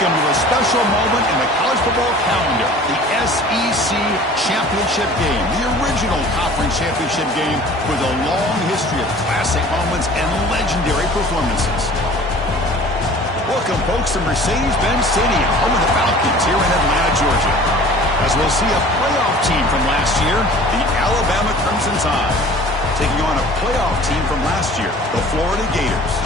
Welcome to a special moment in the college football calendar, the SEC Championship Game, the original conference championship game with a long history of classic moments and legendary performances. Welcome, folks, to Mercedes-Benz Stadium, home of the Falcons here in Atlanta, Georgia. As we'll see a playoff team from last year, the Alabama Crimson Tide, taking on a playoff team from last year, the Florida Gators.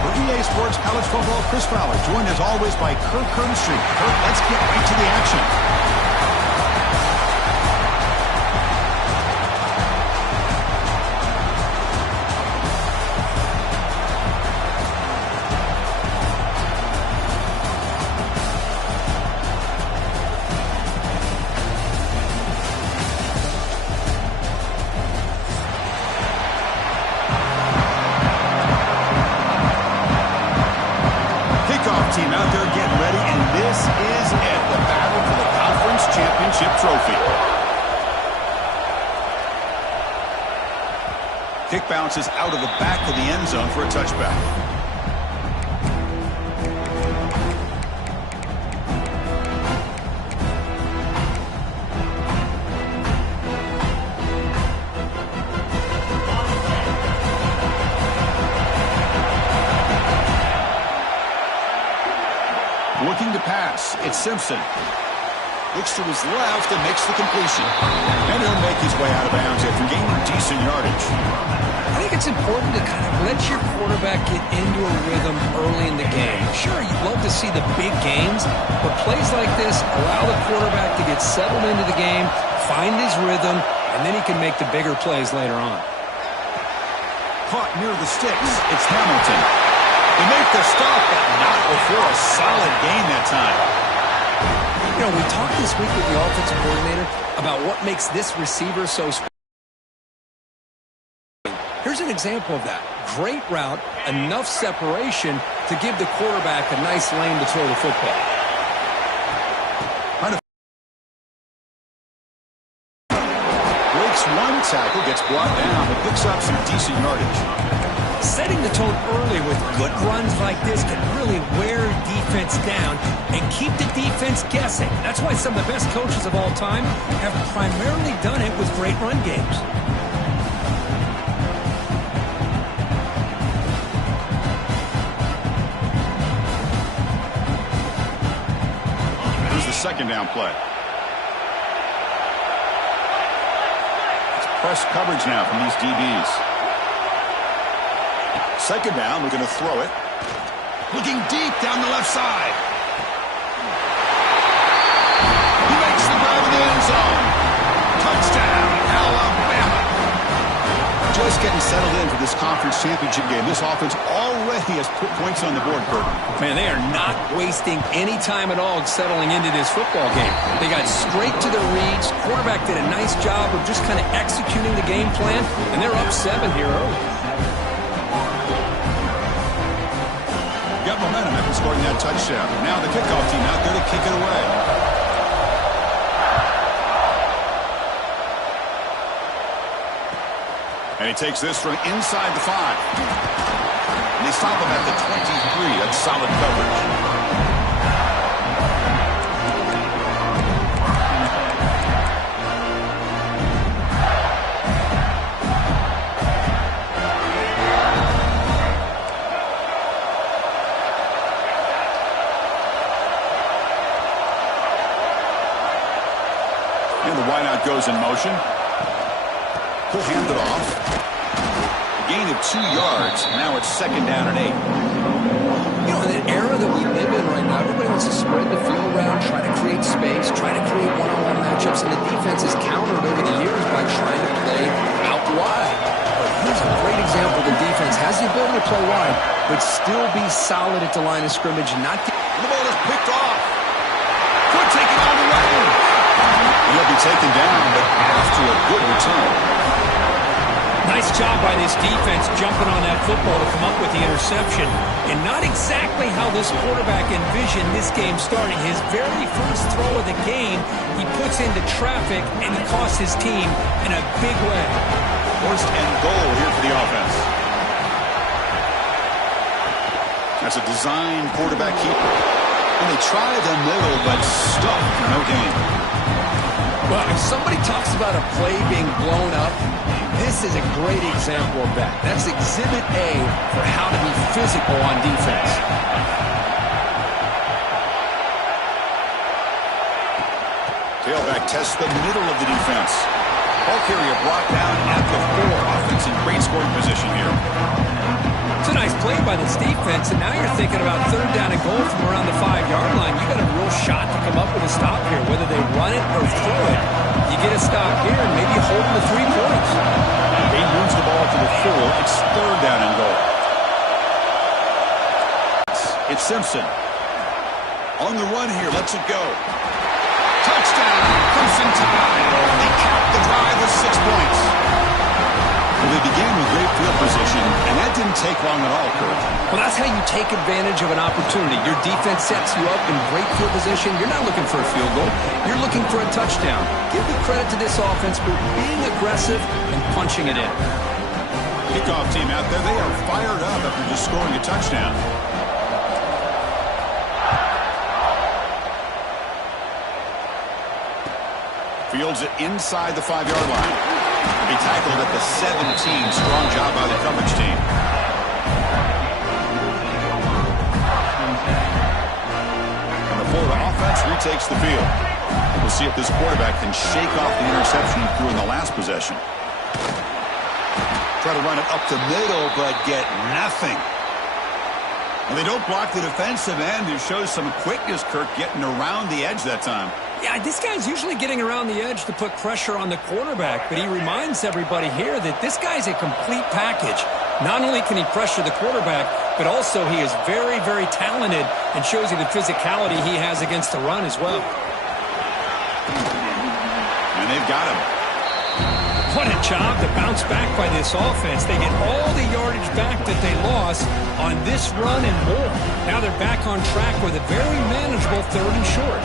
For EA Sports College Football, Chris Fowler, joined as always by Kirk Herbstreit. Kirk, let's get right to the action. Team out there getting ready, and this is it, the battle for the conference championship trophy. Kick bounces out of the back of the end zone for a touchback. Looking to pass, it's Simpson. Looks to his left and makes the completion. And he'll make his way out of bounds after gaining decent yardage. I think it's important to kind of let your quarterback get into a rhythm early in the game. Sure, you'd love to see the big gains, but plays like this allow the quarterback to get settled into the game, find his rhythm, and then he can make the bigger plays later on. Caught near the sticks, it's Hamilton. They make the stop, but not before a solid gain that time. You know, we talked this week with the offensive coordinator about what makes this receiver so special. Here's an example of that. Great route, enough separation to give the quarterback a nice lane to throw the football. Breaks one tackle, gets brought down, but picks up some decent yardage. Setting the tone early with good runs like this can really wear defense down and keep the defense guessing. That's why some of the best coaches of all time have primarily done it with great run games. Here's the second down play. It's press coverage now from these DBs. Second down, we're going to throw it. Looking deep down the left side. He makes the grab in the end zone. Touchdown, Alabama. Just getting settled in for this conference championship game. This offense already has put points on the board, Kurt. Man, they are not wasting any time at all settling into this football game. They got straight to their reads. Quarterback did a nice job of just kind of executing the game plan, and they're up 7 here early. Got momentum after scoring that touchdown. Now the kickoff team out there to kick it away. And he takes this from inside the 5. And they stop him at the 23. That's solid coverage. And the wideout goes in motion. He'll hand it off. A gain of 2 yards. Now it's second down and 8. You know, in an era that we live in right now, everybody wants to spread the field around, try to create space, try to create one-on-one matchups, and the defense is countered over the years by trying to play out wide. But here's a great example. The defense has the ability to play wide, but still be solid at the line of scrimmage. And the ball is picked off. Could take it all the way. He'll be taken down, but after a good return. Nice job by this defense jumping on that football to come up with the interception. And not exactly how this quarterback envisioned this game starting. His very first throw of the game, he puts into traffic, and he costs his team in a big way. First and goal here for the offense. That's a design quarterback keeper. And they try the middle, but stuffed. No gain. Well, if somebody talks about a play being blown up, this is a great example of that. That's Exhibit A for how to be physical on defense. Tailback tests the middle of the defense. Ball carrier brought down at the 4. Offense in great scoring position here. It's a nice play by this defense, and now you're thinking about third down and goal from around the 5-yard line. You got a real shot to come up with a stop here, whether they run it or throw it. You get a stop here and maybe hold them to 3 points. He moves the ball to the 4. It's third down and goal. It's Simpson. On the run here, lets it go. Touchdown, Crimson Tide. They cap the drive with 6 points. Well, they began with great field position, and that didn't take long at all, Kurt. Well, that's how you take advantage of an opportunity. Your defense sets you up in great field position. You're not looking for a field goal. You're looking for a touchdown. Give the credit to this offense for being aggressive and punching it in. Kickoff team out there, they are fired up after just scoring a touchdown. Fields it inside the 5-yard line. He tackled at the 17. Strong job by the coverage team. And the Florida offense retakes the field. We'll see if this quarterback can shake off the interception he threw in the last possession. Try to run it up the middle, but get nothing. And they don't block the defensive end, who shows some quickness, Kirk, getting around the edge that time. Yeah, this guy's usually getting around the edge to put pressure on the quarterback, but he reminds everybody here that this guy's a complete package. Not only can he pressure the quarterback, but also he is very, very talented and shows you the physicality he has against the run as well. And they've got him. What a job to bounce back by this offense. They get all the yardage back that they lost on this run and more. Now they're back on track with a very manageable 3rd and short.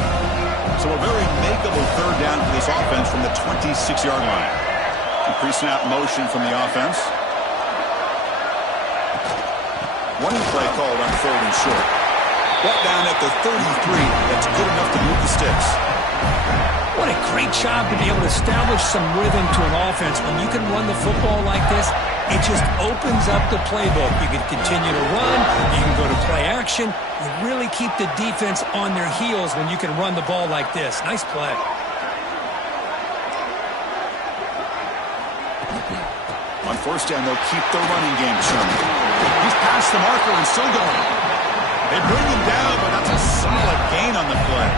So a very makeable third down for this offense from the 26-yard line. Pre-snap motion from the offense. One play called on 3rd and short. Brought down at the 33. That's good enough to move the sticks. What a great job to be able to establish some rhythm to an offense. When you can run the football like this, it just opens up the playbook. You can continue to run. You can go to play action. You really keep the defense on their heels when you can run the ball like this. Nice play. On 1st down, they'll keep the running game showing. He's past the marker and still going. They bring him down, but that's a solid gain on the play.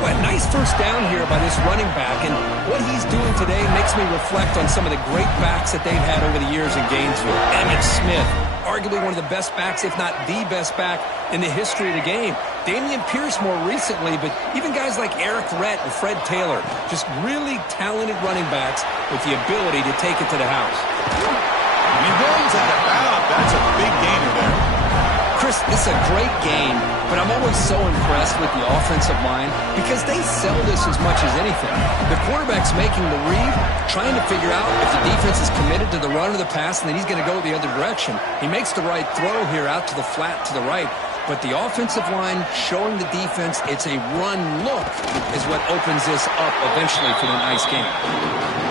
Well, nice 1st down here by this running back, and what he's doing today makes me reflect on some of the great backs that they've had over the years in Gainesville. Emmitt Smith, arguably one of the best backs, if not the best back in the history of the game. Damian Pierce more recently, but even guys like Eric Rhett and Fred Taylor, just really talented running backs with the ability to take it to the house. He runs out of bounds. That's a big gainer there. Chris, this is a great game, but I'm always so impressed with the offensive line because they sell this as much as anything. The quarterback's making the read, trying to figure out if the defense is committed to the run or the pass, and then he's going to go the other direction. He makes the right throw here out to the flat to the right, but the offensive line showing the defense it's a run look is what opens this up eventually for the nice game.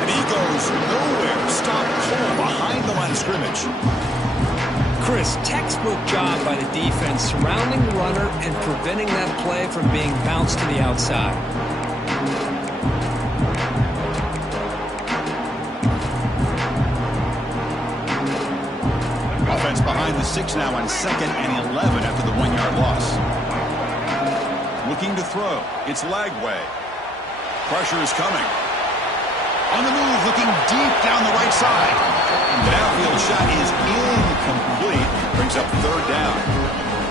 And he goes nowhere. Stop cold behind the line of scrimmage. Chris, textbook job by the defense surrounding the runner and preventing that play from being bounced to the outside. Offense behind the 6 now on 2nd and 11 after the 1-yard loss. Looking to throw. It's Lagway. Pressure is coming. On the move, looking deep down the right side. The downfield shot is incomplete. Brings up 3rd down.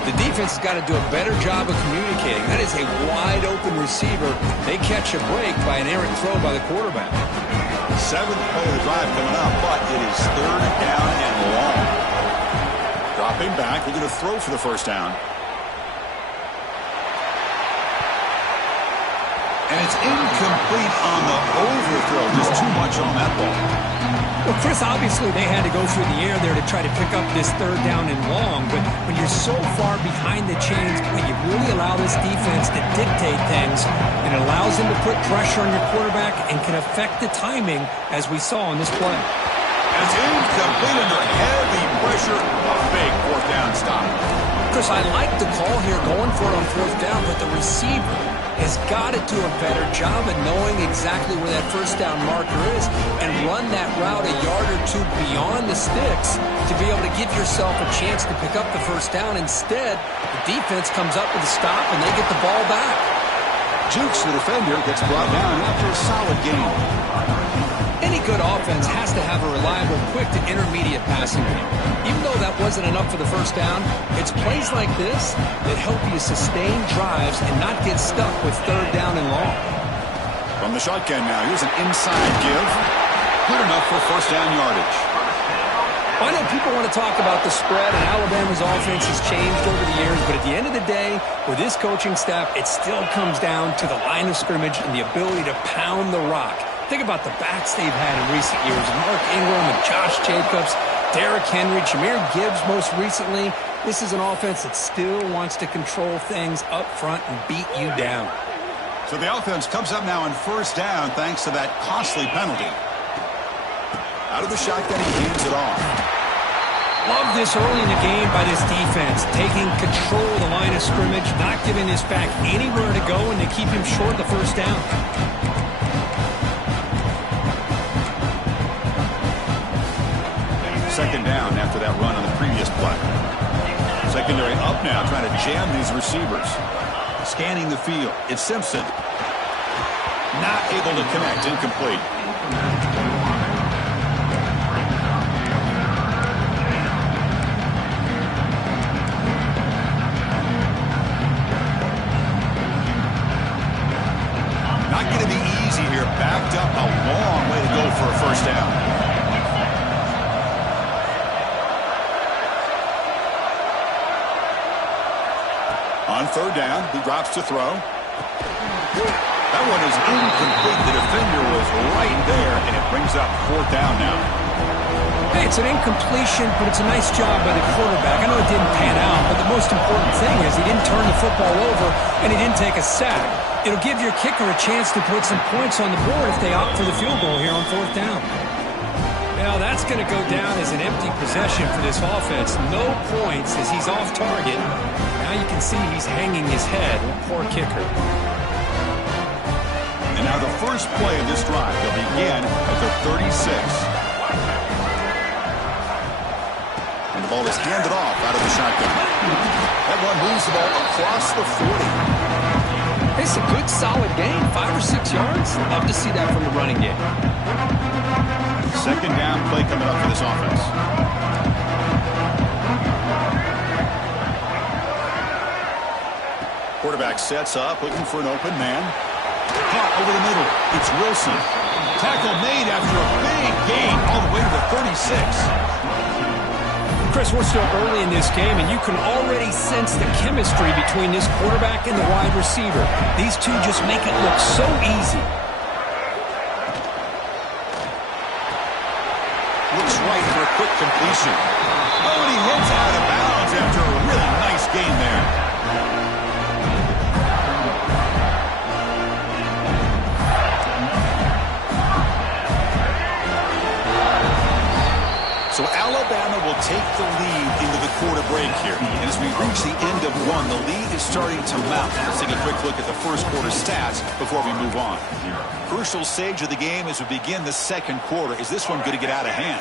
The defense has got to do a better job of communicating. That is a wide-open receiver. They catch a break by an errant throw by the quarterback. 7th play of the drive coming up, but it is 3rd down and long. Dropping back, looking to throw for the 1st down. And it's incomplete on the overthrow. Just too much on that ball. Well, Chris, obviously they had to go through the air there to try to pick up this 3rd down and long, but when you're so far behind the chains, when you really allow this defense to dictate things, and it allows them to put pressure on your quarterback and can affect the timing, as we saw in this play. As incomplete under heavy pressure, a big fourth down stop. Chris, I like the call here going for it on fourth down, but the receiver has got to do a better job of knowing exactly where that first down marker is and run that route a yard or two beyond the sticks to be able to give yourself a chance to pick up the first down. Instead, the defense comes up with a stop and they get the ball back. Jukes, the defender, gets brought down after a solid game. Any good offense has to have a reliable, quick to intermediate passing game. Even though that wasn't enough for the first down, it's plays like this that help you sustain drives and not get stuck with third down and long. From the shotgun now, here's an inside give. Good enough for first down yardage. I know people want to talk about the spread, and Alabama's offense has changed over the years, but at the end of the day, with this coaching staff, it still comes down to the line of scrimmage and the ability to pound the rock. Think about the backs they've had in recent years. Mark Ingram and Josh Jacobs, Derrick Henry, Jahmyr Gibbs most recently. This is an offense that still wants to control things up front and beat you down. So the offense comes up now on first down thanks to that costly penalty. Out of the shotgun, he hands it off. Love this early in the game by this defense, taking control of the line of scrimmage, not giving this back anywhere to go, and to keep him short of the first down. Second down after that run on the previous play. Secondary up now, trying to jam these receivers. Scanning the field. It's Simpson. Not able to connect. Incomplete. Not going to be easy here. Backed up a long way to go for a first down. On third down, he drops to throw. That one is incomplete. The defender was right there, and it brings up fourth down now. Hey, it's an incompletion, but it's a nice job by the quarterback. I know it didn't pan out, but the most important thing is he didn't turn the football over, and he didn't take a sack. It'll give your kicker a chance to put some points on the board if they opt for the field goal here on fourth down. Now, that's going to go down as an empty possession for this offense. No points as he's off target. Now you can see he's hanging his head. Poor kicker. And now the first play of this drive. They'll begin at the 36. And the ball is handed off out of the shotgun. That one moves the ball across the 40. It's a good, solid gain. 5 or 6 yards. Love to see that from the running game. Second down play coming up for this offense. Quarterback sets up, looking for an open man. Caught over the middle. It's Wilson. Tackle made after a big gain all the way to the 36. Chris, we're still early in this game, and you can already sense the chemistry between this quarterback and the wide receiver. These two just make it look so easy. Looks right for a quick completion. Oh, and he hits out of bounds after a really nice gain there. So Alabama will take the lead into the quarter break here. And as we reach the end of one, the lead is starting to mount. Let's take a quick look at the first quarter stats before we move on. Crucial stage of the game as we begin the second quarter. Is this one going to get out of hand?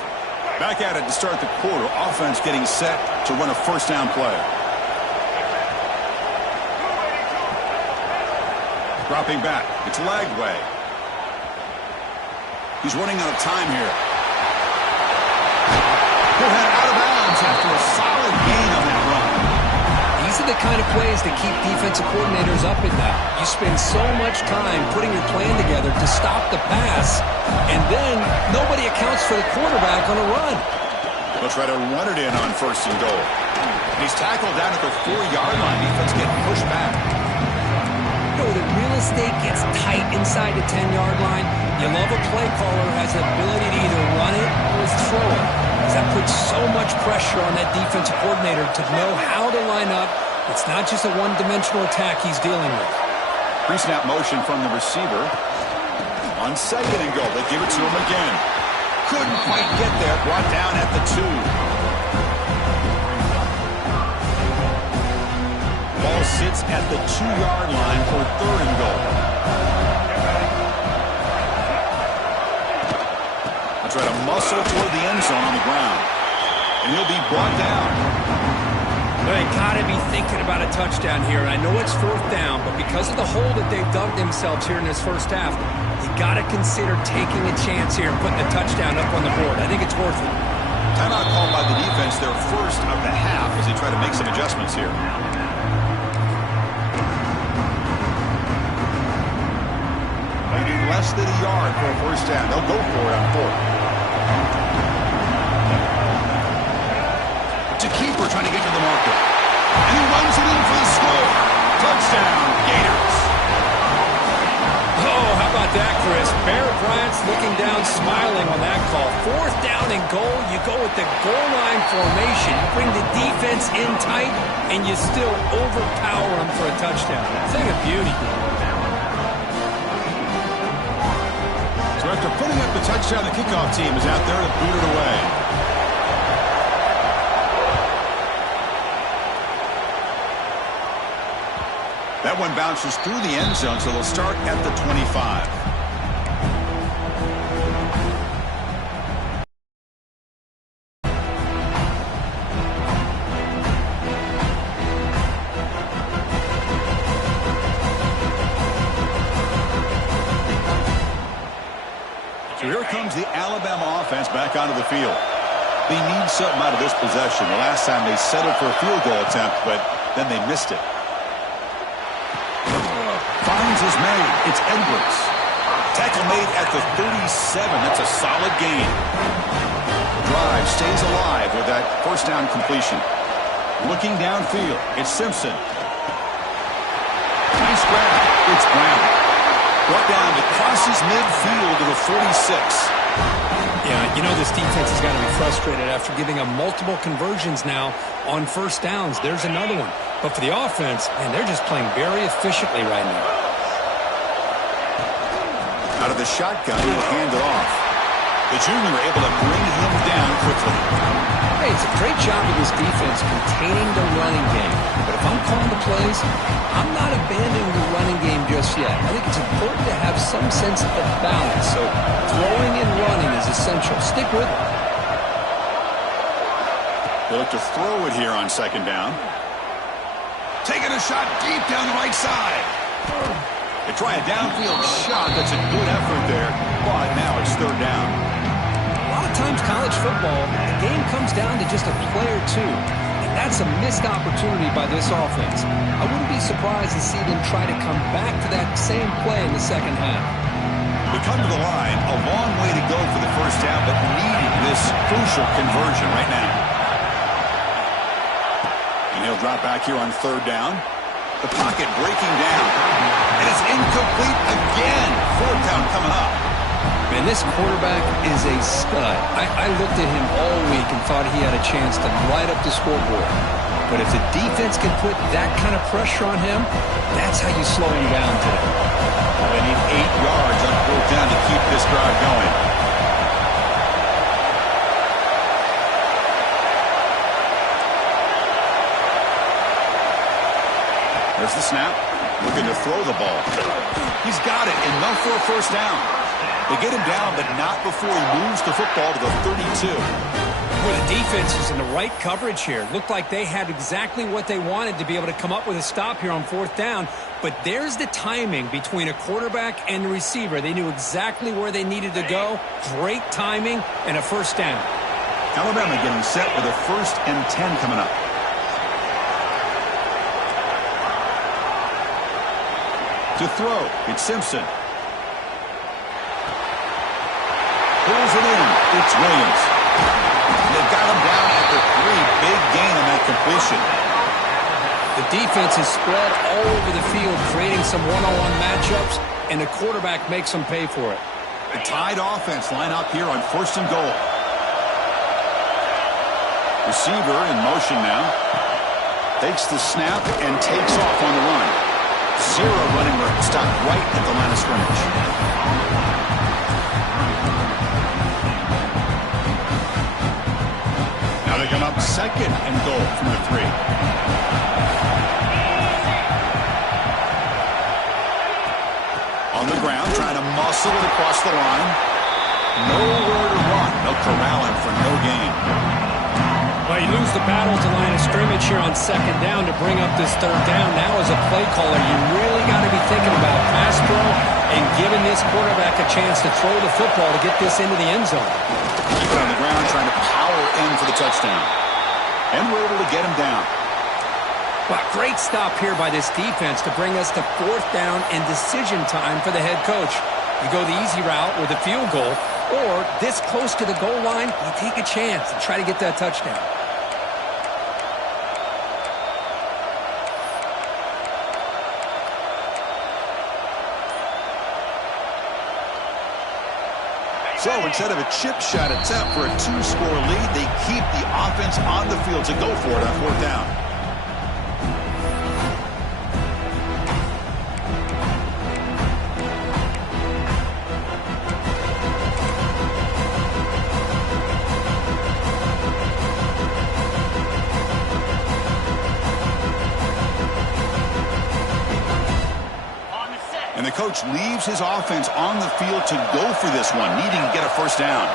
Back at it to start the quarter. Offense getting set to run a first down play. Dropping back. It's Lagway. He's running out of time here. He'll head out of bounds after a solid gain on that run. These are the kind of plays that keep defensive coordinators up at night. You spend so much time putting your plan together to stop the pass, and then nobody accounts for the quarterback on a run. They'll try to run it in on first and goal. And he's tackled down at the 4-yard line. Defense getting pushed back. You know, the real estate gets tight inside the 10-yard line. You love a play caller who has the ability to either run it or throw it. That puts so much pressure on that defensive coordinator to know how to line up It's not just a one-dimensional attack he's dealing with. Pre-snap motion from the receiver. On second and goal, they give it to him again. Couldn't quite get there. Brought down at the 2. Ball sits at the 2-yard line for third and goal. They'll try to muscle toward the end zone on the ground. And he'll be brought down. They got to be thinking about a touchdown here. I know it's fourth down, but because of the hole that they've dug themselves here in this first half, you got to consider taking a chance here and putting a touchdown up on the board. I think it's worth it. Timeout called by the defense, their first of the half, as they try to make some adjustments here. They need less than a yard for a first down. They'll go for it on fourth. To keeper trying to get to the marker. And he runs it in for the score. Touchdown, Gators. Oh, how about that, Chris? Barrett Bryant's looking down, smiling on that call. Fourth down and goal. You go with the goal line formation. You bring the defense in tight, and you still overpower them for a touchdown. Thing of beauty. So after putting up the touchdown, the kickoff team is out there to boot it away. That one bounces through the end zone, so they'll start at the 25. So here comes the Alabama offense back onto the field. They need something out of this possession. The last time they settled for a field goal attempt, but then they missed it. Finds is made. It's Edwards. Tackle made at the 37. That's a solid gain. Drive stays alive with that first down completion. Looking downfield. It's Simpson. Nice grab. It's Brown. Brought down to crosses midfield to the 46. Yeah, you know this defense has got to be frustrated after giving them multiple conversions now on first downs. There's another one. But for the offense, man, they're just playing very efficiently right now. Out of the shotgun, he'll hand it off. The junior able to bring him down quickly. Hey, it's a great job of this defense containing the running game. But if I'm calling the plays, I'm not abandoning the running game just yet. I think it's important to have some sense of balance. So throwing and running is essential. Stick with it. They look to throw it here on second down. Taking a shot deep down the right side. They try a downfield shot. That's a good effort there. But now it's third down. A lot of times college football, the game comes down to just a play or two. And that's a missed opportunity by this offense. I wouldn't be surprised to see them try to come back to that same play in the second half. We come to the line. A long way to go for the first down, but needing this crucial conversion right now. And he'll drop back here on third down. The pocket breaking down. And it's incomplete again. Fourth down coming up. Man, this quarterback is a stud. I looked at him all week and thought he had a chance to light up the scoreboard. But if the defense can put that kind of pressure on him, that's how you slow him down today. They need 8 yards on fourth down to keep this drive going. There's the snap. Looking to throw the ball. He's got it. Enough for a first down. They get him down, but not before he moves the football to the 32. Well, the defense is in the right coverage here. Looked like they had exactly what they wanted to be able to come up with a stop here on fourth down. But there's the timing between a quarterback and the receiver. They knew exactly where they needed to go. Great timing and a first down. Alabama getting set with a 1st and 10 coming up. To throw, it's Simpson. Pulls it in. It's Williams. They've got him down at the 3. Big gain on that completion. The defense is spread all over the field, creating some one-on-one matchups, and the quarterback makes them pay for it. The tied offense line up here on 1st and goal. Receiver in motion now. Takes the snap and takes off on the run. Zero running room. Stopped right at the line of scrimmage. Now they come up second and goal from the 3. On the ground, trying to muscle it across the line. Nowhere to run. They'll corral him for no gain. Well, you lose the battle at the line of scrimmage here on second down to bring up this third down. Now, as a play caller, you really got to be thinking about pass pro and giving this quarterback a chance to throw the football to get this into the end zone. Keep it on the ground, trying to power in for the touchdown. And we're able to get him down. Well, great stop here by this defense to bring us to fourth down and decision time for the head coach. You go the easy route with a field goal, or this close to the goal line, you take a chance and try to get that touchdown. So instead of a chip shot attempt for a 2-score lead, they keep the offense on the field to go for it on fourth down. And the coach leaves his offense on the field to go for this one, needing to get a first down.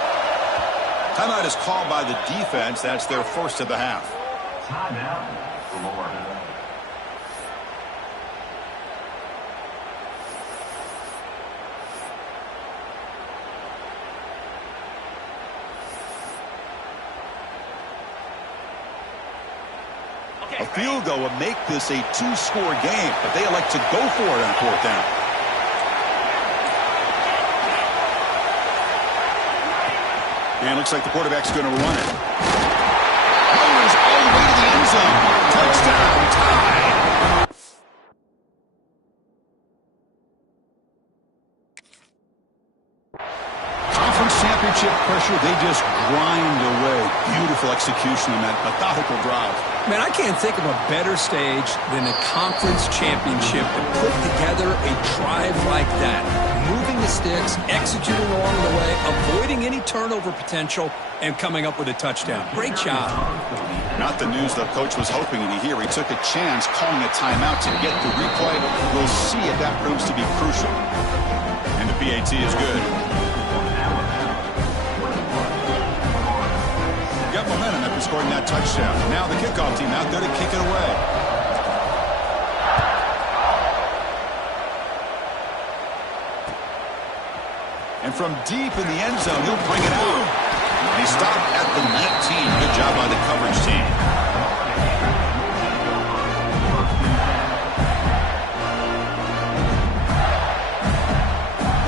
Timeout is called by the defense. That's their first of the half. Timeout, Florida. A field goal would make this a 2-score game, but they elect to go for it on fourth down. And it looks like the quarterback's going to run it. Powers all the way to the end zone. Touchdown, tied. Conference championship pressure, they just grind away. Beautiful execution on that methodical drive. Man, I can't think of a better stage than a conference championship to put together a drive like that. Moving the sticks, executing along the way, avoiding any turnover potential, and coming up with a touchdown. Great job. Not the news the coach was hoping to hear. He took a chance calling a timeout to get the replay. We'll see if that proves to be crucial. And the PAT is good. Got momentum after scoring that touchdown. Now the kickoff team out there to kick it away. And from deep in the end zone, he'll bring it out. And he stopped at the 19. Good job by the coverage team.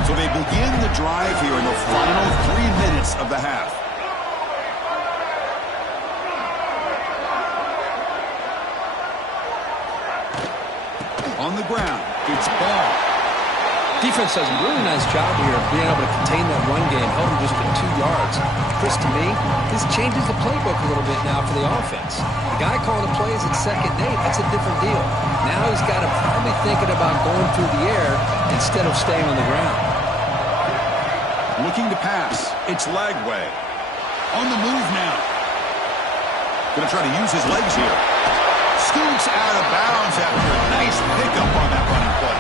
So they begin the drive here in the final 3 minutes of the half. On the ground, it's ball. Defense does a really nice job here of being able to contain that run game, held him just at 2 yards. Chris, to me, this changes the playbook a little bit now for the offense. The guy calling the plays at second and 8, that's a different deal. Now he's got to probably thinking about going through the air instead of staying on the ground. Looking to pass. It's Lagway. On the move now. Going to try to use his legs here. Scoots out of bounds after a nice pickup on that running play.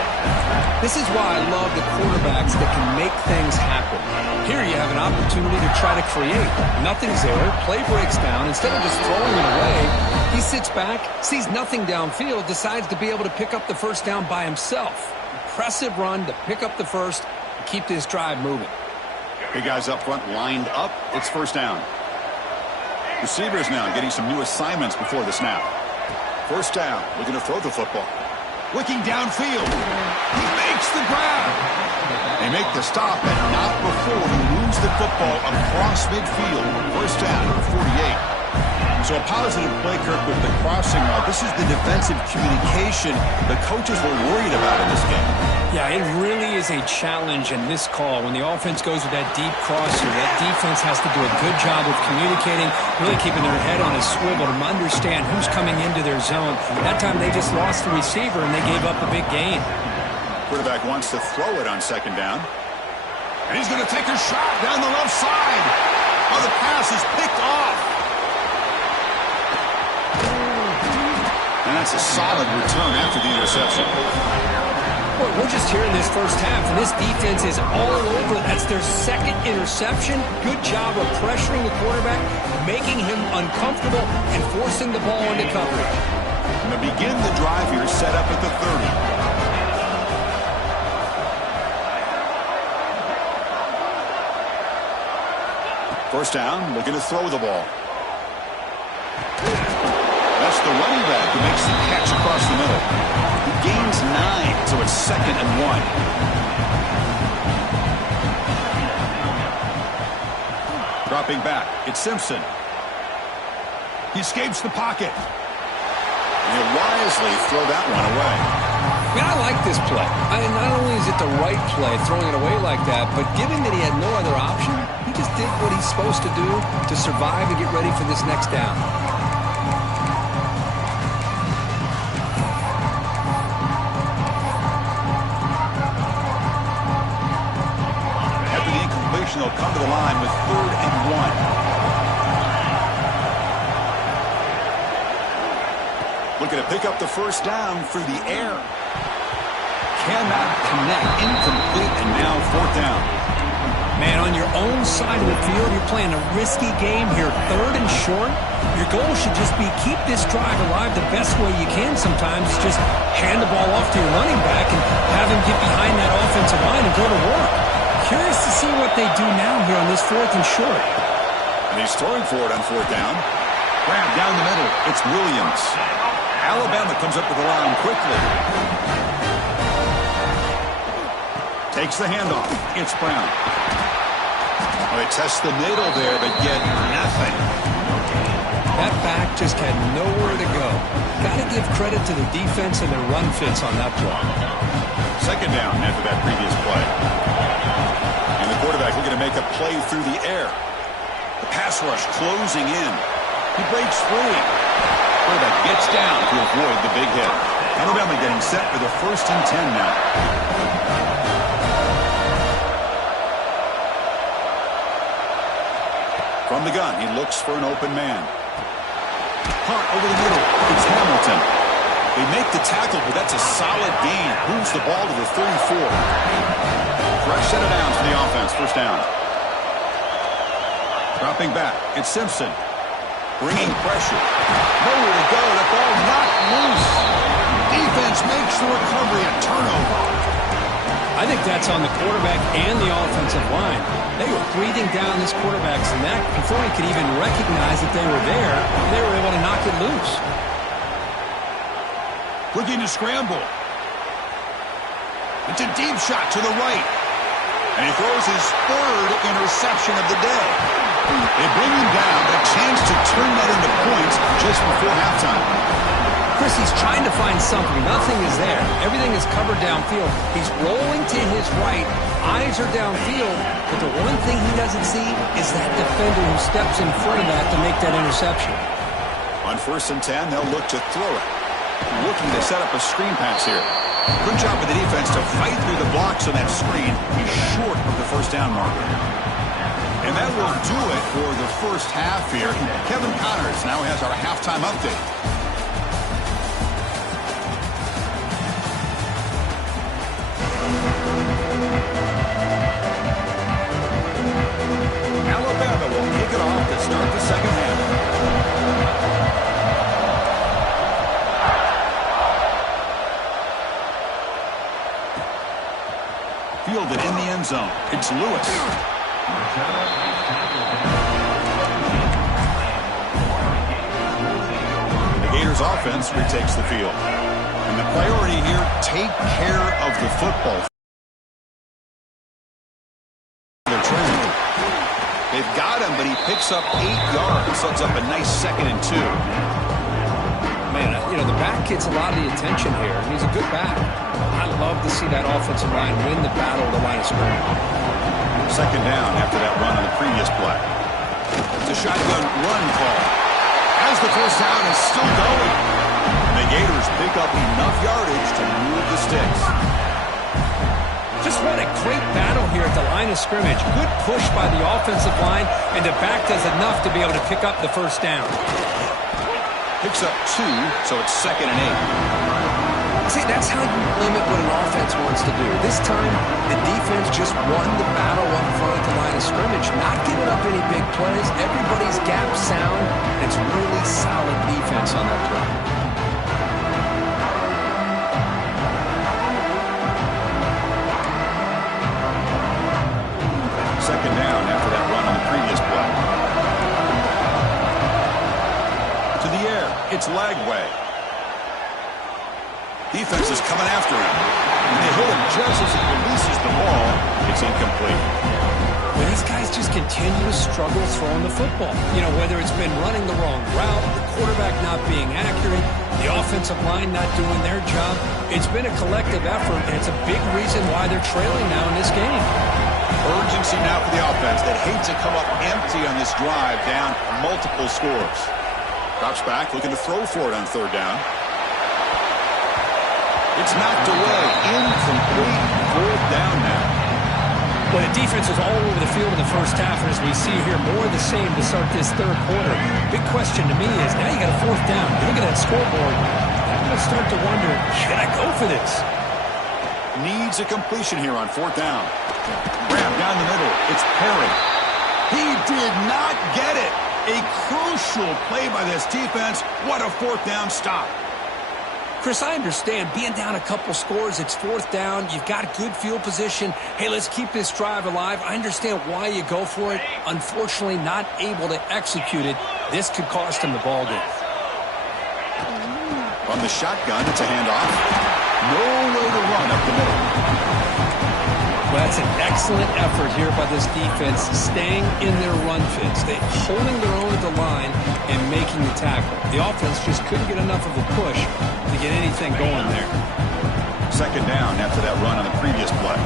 This is why I love the quarterbacks that can make things happen. Here you have an opportunity to try to create. Nothing's there. Play breaks down. Instead of just throwing it away, he sits back, sees nothing downfield, decides to be able to pick up the first down by himself. Impressive run to pick up the first and keep this drive moving. Big guys up front lined up. It's first down. Receivers now getting some new assignments before the snap. First down, looking to throw the football. Looking downfield. He makes the grab. They make the stop, and not before he moves the football across midfield. First down, 48. So a positive play, Kirk, with the crossing route. This is the defensive communication the coaches were worried about in this game. Yeah, it really is a challenge in this call. When the offense goes with that deep crosser, that defense has to do a good job of communicating, really keeping their head on a swivel to understand who's coming into their zone. That time they just lost the receiver and they gave up a big gain. Quarterback wants to throw it on second down. And he's going to take a shot down the left side. Oh, the pass is picked off. And that's a solid return after the interception. Boy, we're just here in this first half, and this defense is all over. That's their second interception. Good job of pressuring the quarterback, making him uncomfortable, and forcing the ball into coverage. And to begin the drive here, set up at the 30. First down, looking to throw the ball. That's the running back who makes the catch across the middle. He gains 9, so it's 2nd and 1. Dropping back, it's Simpson. He escapes the pocket. And he'll wisely throw that one away. I like this play. Not only is it the right play, throwing it away like that, but given that he had no other option, he just did what he's supposed to do to survive and get ready for this next down. After the incompletion, they'll come to the line with 3rd and 1. Looking to pick up the first down through the air. Cannot connect. Incomplete, and now 4th down. Man, on your own side of the field, you're playing a risky game here. 3rd and short. Your goal should just be keep this drive alive the best way you can sometimes. Just hand the ball off to your running back and have him get behind that offensive line and go to work. Curious to see what they do now here on this 4th and short. And he's throwing for it on 4th down. Grab down the middle. It's Williams. Alabama comes up to the line quickly. Takes the handoff. It's Brown. Well, they test the middle there, but get nothing. That back just had nowhere to go. Got to give credit to the defense and their run fits on that play. 2nd down after that previous play. And the quarterback looking to make a play through the air. The pass rush closing in. He breaks free. Quarterback gets down to avoid the big hit. Alabama getting set for the 1st and 10 now. From the gun, he looks for an open man. Punt over the middle. It's Hamilton. They make the tackle, but that's a solid gain. Moves the ball to the 34. Fresh set of downs for the offense. First down. Dropping back. It's Simpson. Bringing pressure. Nowhere to go. The ball knocked loose. Defense makes the recovery. A turnover. I think that's on the quarterback and the offensive line. They were breathing down this quarterback's neck before he could even recognize that they were there. They were able to knock it loose. Looking to scramble. It's a deep shot to the right. And he throws his 3rd interception of the day. They bring him down. A chance to turn that into points just before halftime. Chris, he's trying to find something. Nothing is there. Everything is covered downfield. He's rolling to his right. Eyes are downfield. But the one thing he doesn't see is that defender who steps in front of that to make that interception. On 1st and 10, they'll look to throw it. Looking to set up a screen pass here. Good job with the defense to fight through the blocks on that screen. He's short of the 1st down marker. And that will do it for the first half here. Kevin Connors now has our halftime update. Alabama will kick it off to start the 2nd half. Fielded in the end zone. It's Lewis. The Gators offense retakes the field. And the priority here, take care of the football. They're trailing. They They've got him, but he picks up 8 yards. Sets up a nice 2nd and 2. Man, you know, the back gets a lot of the attention here, and he's a good back. I love to see that offensive line win the battle of the line of scrimmage. 2nd down after that run on the previous play. It's a shotgun run call. As the first down is still going. The Gators pick up enough yardage to move the sticks. Just what a great battle here at the line of scrimmage. Good push by the offensive line, and the back does enough to be able to pick up the first down. Picks up 2, so it's 2nd and 8. See, that's how you limit what an offense wants to do. This time, the defense just won the battle up front at the line of scrimmage, not giving up any big plays. Everybody's gap sound. It's really solid defense on that play. Second down after that run on the previous play. To the air, it's Lagway. Defense is coming after him. And they hit him just as he releases the ball. It's incomplete. Well, these guys just continue to struggle throwing the football. You know, whether it's been running the wrong route, the quarterback not being accurate, the offensive line not doing their job. It's been a collective effort, and it's a big reason why they're trailing now in this game. Urgency now for the offense that hates to come up empty on this drive, down multiple scores. Drops back, looking to throw for it on 3rd down. It's knocked away. Incomplete. 4th down now. Well, the defense was all over the field in the first half, and as we see here, more of the same to start this 3rd quarter. Big question to me is, now you got a 4th down. You look at that scoreboard, I'm going to start to wonder, should I go for this? Needs a completion here on 4th down. Grab down the middle. It's Perry. He did not get it. A crucial play by this defense. What a 4th down stop. Chris, I understand being down a couple scores, it's 4th down, you've got good field position. Hey, let's keep this drive alive. I understand why you go for it. Unfortunately, not able to execute it. This could cost him the ball game. From the shotgun, it's a handoff. No way to run up the middle. Well, that's an excellent effort here by this defense, staying in their run fits. They're holding their own at the line and making the tackle. The offense just couldn't get enough of a push to get anything going there. 2nd down after that run on the previous play.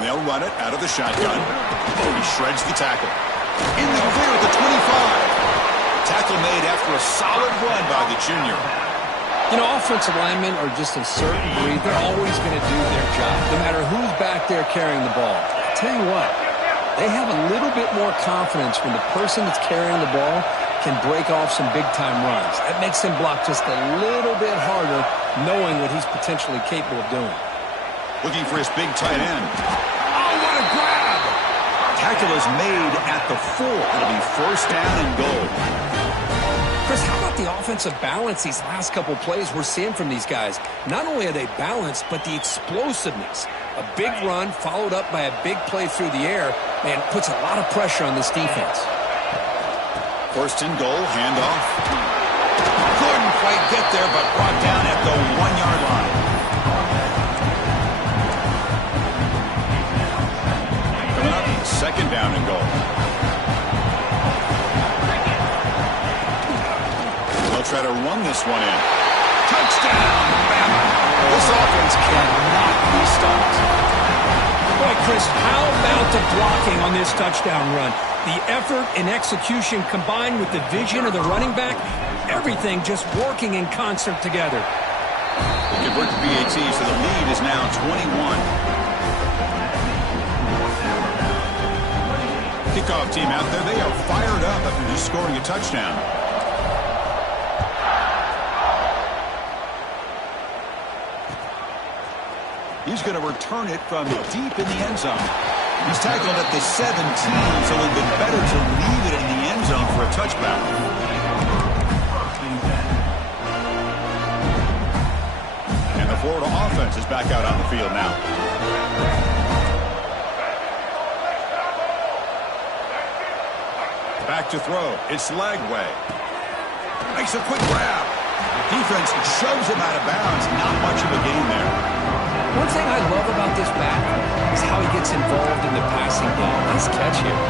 And they'll run it out of the shotgun. Oh, he shreds the tackle. In the clear at the 25. Tackle made after a solid run by the junior. You know, offensive linemen are just a certain breed. They're always going to do their job, no matter who's back there carrying the ball. I tell you what, they have a little bit more confidence when the person that's carrying the ball can break off some big-time runs. That makes him block just a little bit harder, knowing what he's potentially capable of doing. Looking for his big tight end. Oh, what a grab! Tackle is made at the 4. It'll be 1st down and goal. Chris, how about the offensive balance these last couple plays we're seeing from these guys? Not only are they balanced, but the explosiveness. A big run followed up by a big play through the air, man, puts a lot of pressure on this defense. 1st and goal, handoff. Couldn't quite get there, but brought down at the 1-yard line. Coming up, 2nd down and goal. Try to run this one in. Touchdown! Bama! This offense cannot be stopped. Boy, Chris, how about the blocking on this touchdown run? The effort and execution combined with the vision of the running back, everything just working in concert together. They convert to PAT, so the lead is now 21. Kickoff team out there, they are fired up after just scoring a touchdown. He's going to return it from deep in the end zone. He's tackled at the 17, so it would have been better to leave it in the end zone for a touchback. And the Florida offense is back out on the field now. Back to throw. It's Lagway. Makes a quick grab. Defense shoves him out of bounds. Not much of a gain there. One thing I love about this back is how he gets involved in the passing game. Nice catch here.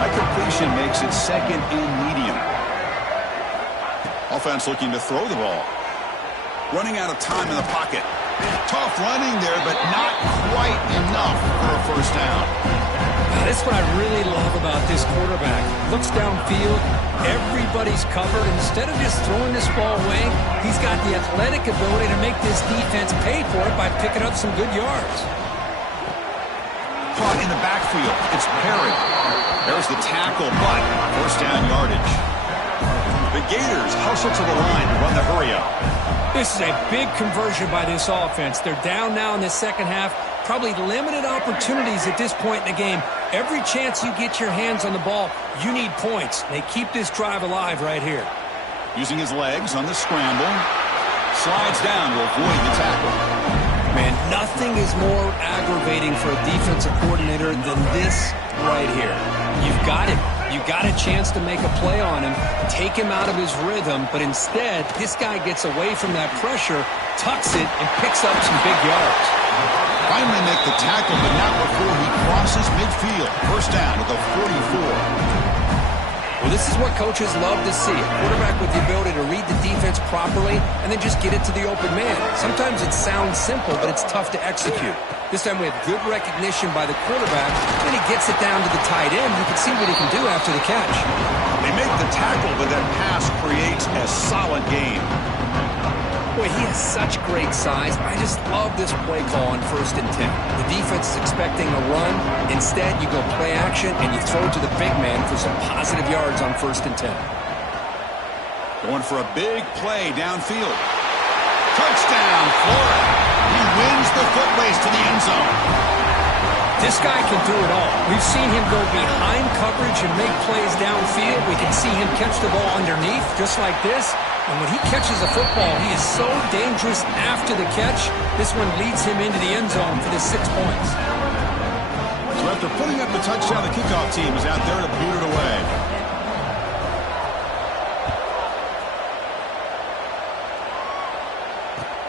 That completion makes it second and medium. Offense looking to throw the ball. Running out of time in the pocket. Tough running there, but not quite enough for a first down. That's what I really love about this quarterback. Looks downfield, everybody's covered. Instead of just throwing this ball away, he's got the athletic ability to make this defense pay for it by picking up some good yards. Caught in the backfield. It's Perry. There's the tackle, but first down yardage. The Gators hustle to the line to run the hurry up. This is a big conversion by this offense. They're down now in the second half. Probably limited opportunities at this point in the game. Every chance you get your hands on the ball, you need points. They keep this drive alive right here. Using his legs on the scramble. Slides down to avoid the tackle. Man, nothing is more aggravating for a defensive coordinator than this right here. You've got him. You got a chance to make a play on him, take him out of his rhythm, but instead, this guy gets away from that pressure, tucks it, and picks up some big yards. Finally make the tackle, but not before he crosses midfield. First down at the 44. Well, this is what coaches love to see. A quarterback with the ability to read the defense properly and then just get it to the open man. Sometimes it sounds simple, but it's tough to execute. This time we have good recognition by the quarterback, and he gets it down to the tight end. You can see what he can do after the catch. They make the tackle, but that pass creates a solid gain. Boy, he has such great size. I just love this play call on 1st and 10. The defense is expecting a run. Instead, you go play action, and you throw to the big man for some positive yards on 1st and 10. Going for a big play downfield. Touchdown, Florida. He wins the foot race to the end zone. This guy can do it all. We've seen him go behind coverage and make plays downfield. We can see him catch the ball underneath, just like this. And when he catches a football, he is so dangerous after the catch. This one leads him into the end zone for the 6 points. So after putting up the touchdown, the kickoff team is out there to boot it away.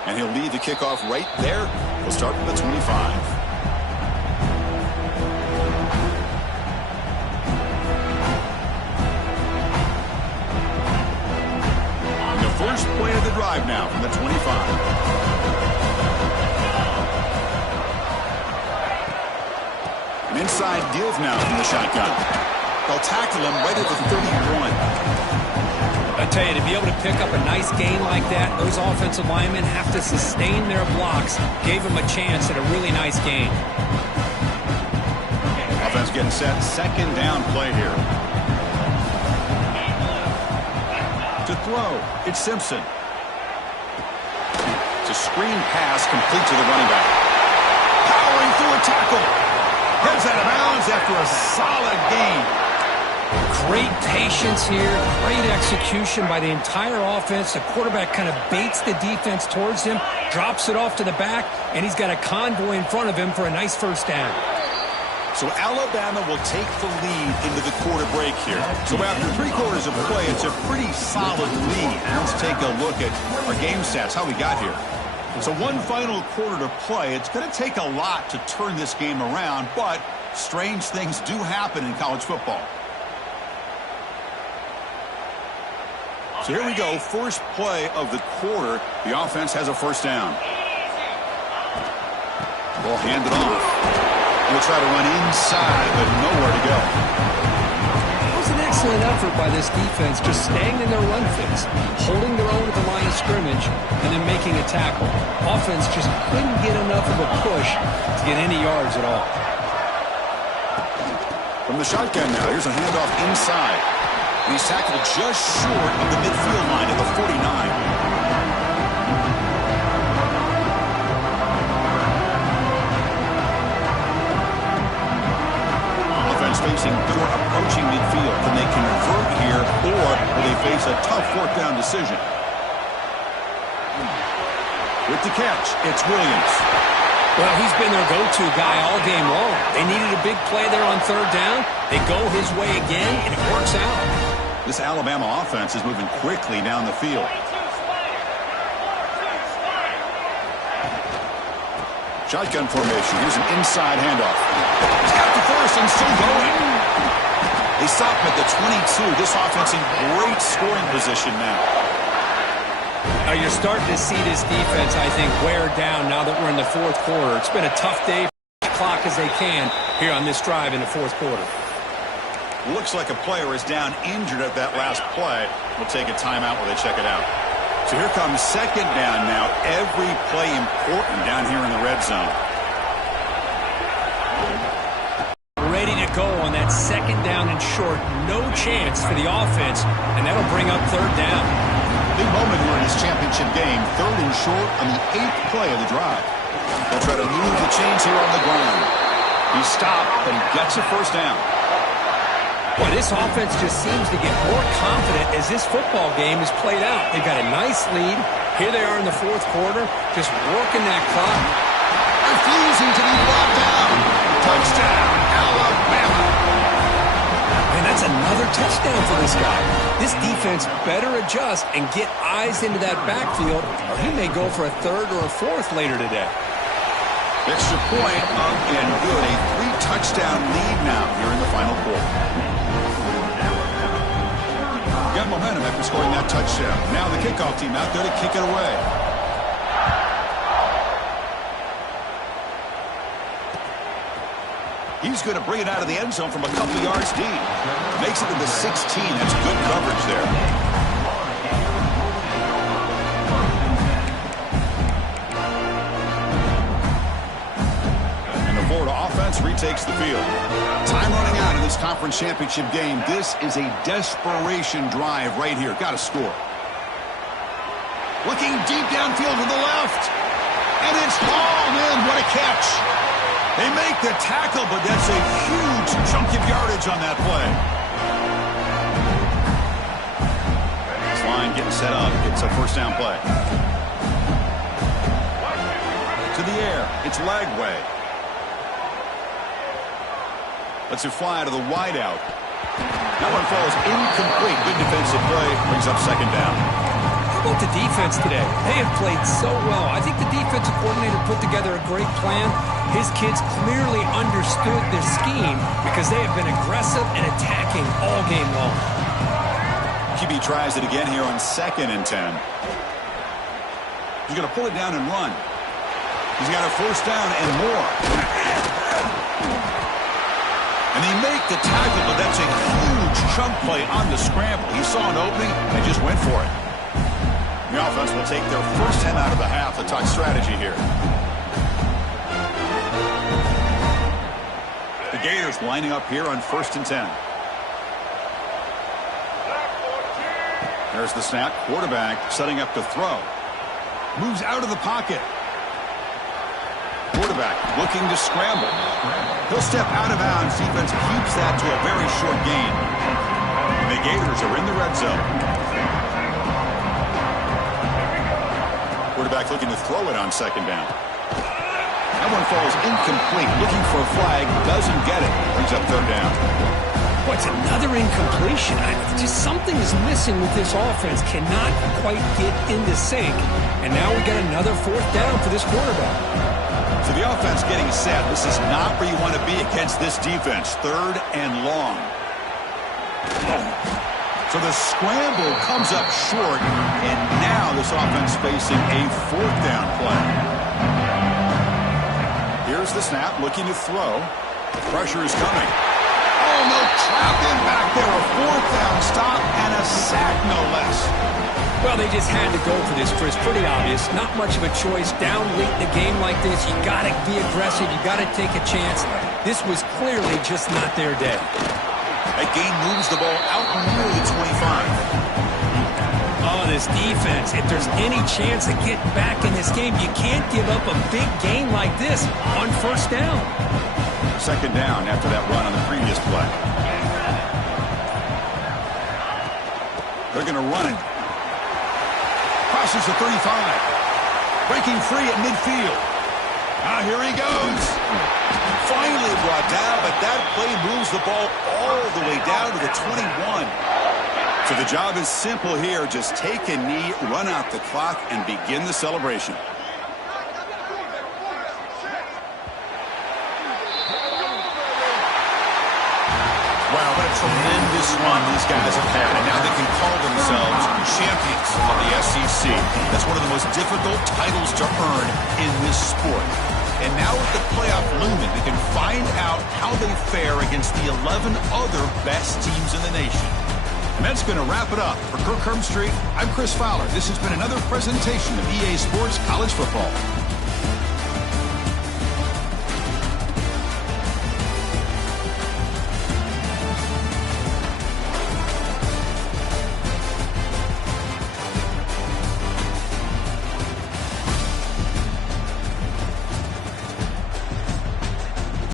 And he'll lead the kickoff right there. We'll start from the 25. First play of the drive now from the 25. An inside give now from the shotgun. They'll tackle him right at the 31. I tell you, to be able to pick up a nice gain like that, those offensive linemen have to sustain their blocks. Gave him a chance at a really nice gain. Offense getting set. Second down play here. To throw, it's Simpson. It's a screen pass complete to the running back. Powering through a tackle. Heads out of bounds after a solid gain. Great patience here, great execution by the entire offense. The quarterback kind of baits the defense towards him, drops it off to the back, and he's got a convoy in front of him for a nice first down. So Alabama will take the lead into the quarter break here. So after 3 quarters of play, it's a pretty solid lead. Let's take a look at our game stats, how we got here. So one final quarter to play. It's going to take a lot to turn this game around, but strange things do happen in college football. So here we go, first play of the quarter. The offense has a first down. Ball handed off. We'll try to run inside, but nowhere to go. It was an excellent effort by this defense, just staying in their run fits, holding their own at the line of scrimmage, and then making a tackle. Offense just couldn't get enough of a push to get any yards at all. From the shotgun now, here's a handoff inside. And he's tackled just short of the midfield line at the 49. Facing Thor approaching midfield. Can they convert here, or will they face a tough fourth down decision? With the catch, it's Williams. Well, he's been their go-to guy all game long. They needed a big play there on third down. They go his way again, and it works out. This Alabama offense is moving quickly down the field. Shotgun formation. Here's an inside handoff. He's got the first and still going. They stop him at the 22. This offense in great scoring position now. Now you're starting to see this defense, I think, wear down now that we're in the fourth quarter. It's been a tough day for the clock as they can here on this drive in the fourth quarter. Looks like a player is down injured at that last play. We'll take a timeout while they check it out. So here comes second down now. Every play important down here in the red zone. Ready to go on that second down and short. No chance for the offense, and that'll bring up third down. Big moment here in this championship game. Third and short on the 8th play of the drive. They'll try to move the chains here on the ground. He stopped, but he gets a first down. Boy, this offense just seems to get more confident as this football game is played out. They've got a nice lead. Here they are in the fourth quarter, just working that clock. Refusing to be brought down. Touchdown, Alabama. And that's another touchdown for this guy. This defense better adjust and get eyes into that backfield, or he may go for a third or a fourth later today. Extra point up and good. A 3-touchdown lead now here in the final quarter. Got momentum after scoring that touchdown. Now the kickoff team out there to kick it away. He's going to bring it out of the end zone from a couple yards deep. Makes it to the 16. That's good coverage there. Florida offense retakes the field. Time running out in this conference championship game. This is a desperation drive right here. Got to score. Looking deep downfield to the left. And it's hauled in. What a catch. They make the tackle, but that's a huge chunk of yardage on that play. This line getting set up. It's a first down play. To the air. It's Lagway. Lets it fly to the wideout. That one falls incomplete. Good defensive play. Brings up second down. How about the defense today? They have played so well. I think the defensive coordinator put together a great plan. His kids clearly understood their scheme because they have been aggressive and attacking all game long. QB tries it again here on 2nd and 10. He's going to pull it down and run. He's got a first down and more. And they make the tackle, but that's a huge chunk play on the scramble. He saw an opening and just went for it. The offense will take their first 10 out of the half to talk strategy here. The Gators lining up here on 1st and 10. There's the snap. Quarterback setting up to throw. Moves out of the pocket. Quarterback looking to scramble. He'll step out of bounds. Defense keeps that to a very short gain. The Gators are in the red zone. Quarterback looking to throw it on second down. That one falls incomplete. Looking for a flag. Doesn't get it. Brings up third down. What's another incompletion? Just something is missing with this offense. Cannot quite get into sync. And now we got another fourth down for this quarterback. So the offense getting set. This is not where you want to be against this defense. 3rd and long. So the scramble comes up short, and now this offense facing a 4th down play. Here's the snap, looking to throw. Pressure is coming. Oh, no, trapped in back there. A 4th down stop and a sack, no less. Well, they just had to go for this, Chris. Pretty obvious. Not much of a choice. Down late in the game like this, you got to be aggressive. You got to take a chance. This was clearly just not their day. That gain moves the ball out near the 25. Oh, this defense. If there's any chance of getting back in this game, you can't give up a big gain like this on first down. Second down after that run on the previous play. They're going to run it. Crosses the 35. Breaking free at midfield. Now here he goes. Finally brought down, but that play moves the ball all the way down to the 21. So the job is simple here. Just take a knee, run out the clock, and begin the celebration. tremendous run these guys have had, and now they can call themselves champions of the SEC. That's one of the most difficult titles to earn in this sport. And now with the playoff looming, they can find out how they fare against the 11 other best teams in the nation. And that's going to wrap it up. For Kirk Herbstreit, I'm Chris Fowler. This has been another presentation of EA Sports College Football.